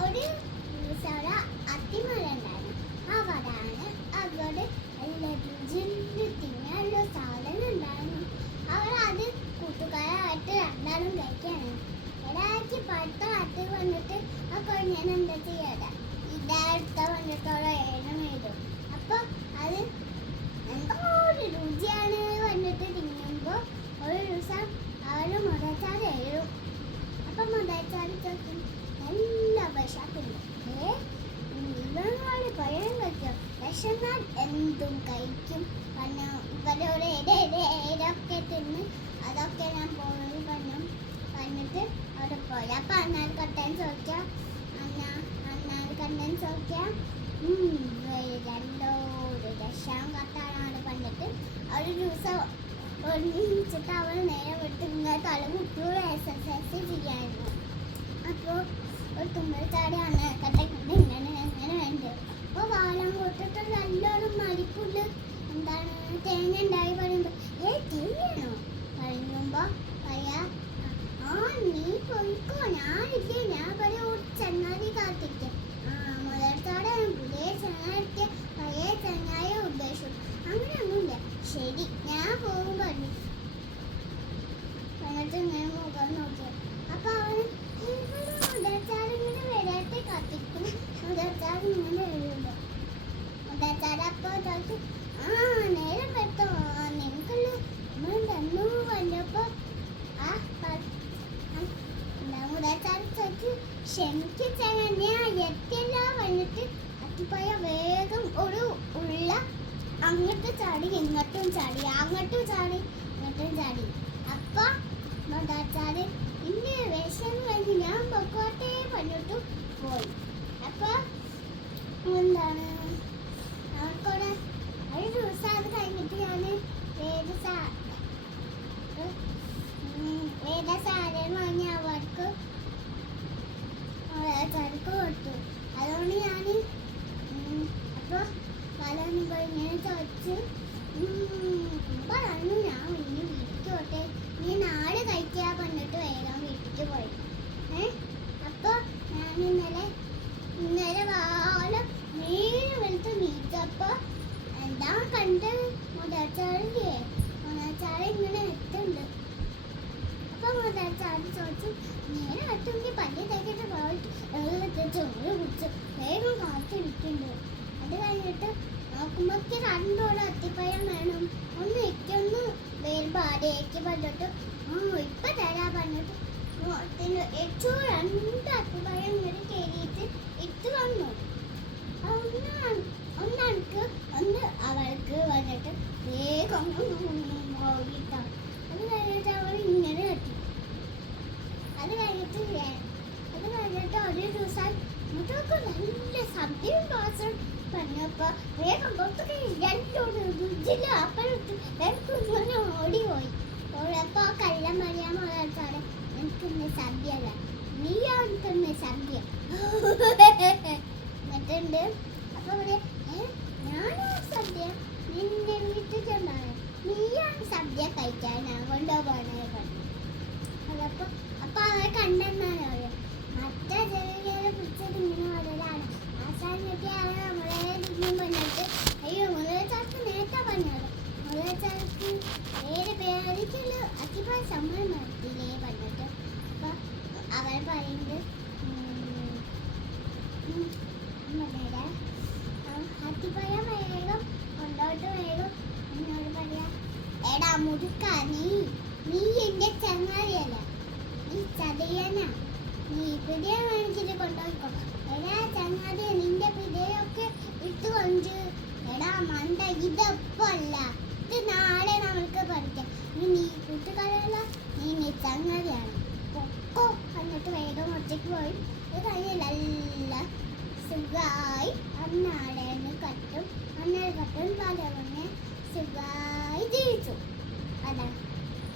ഒരു സ്ഥല അത്തിമല ഉണ്ടായിരുന്നു അവിടാണ് അവിടെ ജിന്ന് തിന്നാനുള്ള സാധനം ഉണ്ടായിരുന്നു. അവർ അത് കൂട്ടുകാരായിട്ട് രണ്ടാളും കഴിക്കാണ് ഒരാഴ്ച പഴുത്ത കാട്ട് വന്നിട്ട് ആ ഞാൻ എന്താ ചെയ്യാതെ ഇതടുത്ത വന്നിട്ടുള്ള എണ്ണം ഇടും അപ്പോൾ അത് എന്തോ ഒരു രുചിയാണ് വന്നിട്ട് തിന്നുമ്പോൾ ഒരു ദിവസം അവർ മുതച്ചാൽ എഴുതും അപ്പം മുതച്ചാൽ ചോദിക്കും നല്ല വിശക്കുണ്ട് ഏ ഇവങ്ങൾ പഴം കഴിക്കും വിശന്നാൽ എന്തും കഴിക്കും. പറഞ്ഞു ഇവരോട് ഇടയൊക്കെ തിന്ന് അതൊക്കെ ഞാൻ പോയി പറഞ്ഞു പറഞ്ഞിട്ട് അവിടെ പോയി. അപ്പം അന്നാൽ കട്ടൻ ചോദിക്കാം. അന്ന അന്നാൽ കട്ടൻ ചോദിക്കാം. രണ്ടോട് രക്ഷാം കത്താനാണ് പറഞ്ഞിട്ട് ഒരു ദിവസം ഒന്നിച്ചിട്ട് അവൾ നേരെ വിട്ട് ഇങ്ങനെ തല കുട്ടിയോട് എക്സസൈസ് ചെയ്യായിരുന്നു. അപ്പോൾ ഒരു തുമ്പൽ ചാടി അന്ന് കണ്ട് ഇങ്ങനെ അങ്ങനെ വേണ്ടത് അപ്പോൾ കൊട്ടിട്ട് നല്ലോണം മരിപ്പുണ്ട്. എന്താണ്? തേങ്ങ ഉണ്ടായി പറയുമ്പോൾ ഏ തേങ്ങയാണോ? പറയുമ്പോൾ പറയാ ആ നീ പോയിക്കോ. ഞാനില്ലേ. ഞാൻ പറയാ ഒരു ചങ്ങാതി കാത്തിരിക്കാം. ആ മുതലത്തോടെ പുതിയ ചങ്ങാതിക്ക് പഴയ ചങ്ങായെ ഉദ്ദേശിച്ചു അങ്ങനെയൊന്നുമില്ല ശരി ഞാൻ പോകും പറഞ്ഞു. എന്നിട്ട് ഇങ്ങനെ മുഖം നോക്കിയത് അപ്പൊ അവന് ഇവിടെ മുതച്ചാൽ ഇങ്ങനെ വരാത്തെ കത്തിക്കും മുതച്ചാൽ ഇങ്ങനെ നമ്മൾ തന്നു വന്നപ്പോ ആ പ- ആ, എന്താ മുതച്ചാൽ ചോദിച്ചു ക്ഷമിച്ചാൽ ഞാൻ എത്തിയല്ല വന്നിട്ട് അത്തിപ്പോയ വേഗം ഒരു ഉള്ള അങ്ങോട്ട് ചാടി ഇങ്ങോട്ടും ചാടി. അങ്ങോട്ടും ചാടി ഇങ്ങോട്ടും ചാടി. അപ്പൊ മുതച്ചാൽ ഇന്ന് വിഷം കഴിഞ്ഞ് ഞാൻ പൊക്കോട്ടെ പറഞ്ഞിട്ട് പോയി അപ്പൊ എന്താണ് അവർക്കൂടെ ഒരു ദിവസം അത് കഴിഞ്ഞിട്ട് ഞാൻ വേദ സാ ഉം, വേദ സാധനം വാങ്ങി അവർക്ക് ചരക്ക് കൊടുത്തു അതുകൊണ്ട് ഞാൻ അപ്പോൾ പലരും ചോദിച്ച് പറഞ്ഞു ഞാൻ ഇനി വീട്ടിൽ പോട്ടെ നീ നാളെ കഴിക്കാൻ പറഞ്ഞിട്ട് വേഗം വീട്ടിൽ പോയി ഏ അപ്പോൾ ഞാൻ ഇന്നലെ ഇന്നലെ വാളം നേരെ വെളുത്ത് നീച്ചപ്പോൾ എന്താ കണ്ട് മുതച്ചാളില്ലേ മുതച്ചാളി ഇങ്ങനെ എത്തുണ്ട് അപ്പൊ മുതച്ചാളി ചോദിച്ചു നേരെ എത്തുമെങ്കിൽ പല്ല് തേക്കിട്ട് പോയിട്ട് ചോറ് കുടിച്ച് വേഗം കാത്തിരിക്കുന്നുണ്ട് അത് കഴിഞ്ഞിട്ട് നോക്കുമ്പോക്ക് രണ്ടോളം അത്തിപ്പഴം വേണം. ഒന്ന് ഇക്കൊന്ന് വരുമ്പോ ആദ്യക്ക് പറഞ്ഞിട്ട് ആ ഇപ്പൊ തരാ പറഞ്ഞിട്ട് ഏറ്റവും രണ്ട് അത്തിപ്പഴം ഇങ്ങനെ കയറിയിട്ട് ഇട്ട് വന്നു ഒന്നാണ് ഒന്നനക്ക് ഒന്ന് അവൾക്ക് വന്നിട്ട് വേഗം ഓടിയിട്ടാ അത് കഴിഞ്ഞിട്ട് അവൾ ഇങ്ങനെ കെട്ടി അത് കഴിഞ്ഞിട്ട് വേ- അത് കഴിഞ്ഞിട്ട് ഒരു ദിവസം മുട്ടോക്ക് നല്ല സദ്യയും പാസം പറഞ്ഞപ്പോ വേഗം പുറത്തൊക്കെ രണ്ടോട് രുചില്ല അപ്പോഴത്ത് എനിക്കൊന്നും ഓടി പോയി ഓടപ്പോ കള്ളം പറയാൻ മുതൽച്ചാടെ എനിക്കിന്ന് സദ്യ അല്ല നീയാണ് തന്നെ സദ്യ. എന്നിട്ടുണ്ട്. അപ്പൊ "ഏ, ഞാനാ സദ്യ? നിന്റെ വീട്ടിൽ നീയാണ് സദ്യ കഴിക്കാൻ കൊണ്ടുപോകണേ പറഞ്ഞു. അതപ്പോ മലയുടെ അത്തിപ്പഴം വേഗം കൊണ്ടോട്ട് വേഗം എന്നോട് പറയാ എടാ മുടുക്ക നീ നീ എന്റെ ചങ്ങാതിയല്ല നീ ചതയനാ നീ പിടിയ വേണിച്ചിട്ട് കൊണ്ടുപോയിക്കോ എടാ ചങ്ങാതി നിന്റെ പിടിയൊക്കെ ഇട്ട് കൊണ്ട് എടാ മണ്ട ഇതപ്പല്ല 왼발에 오면 스바이드 쪽.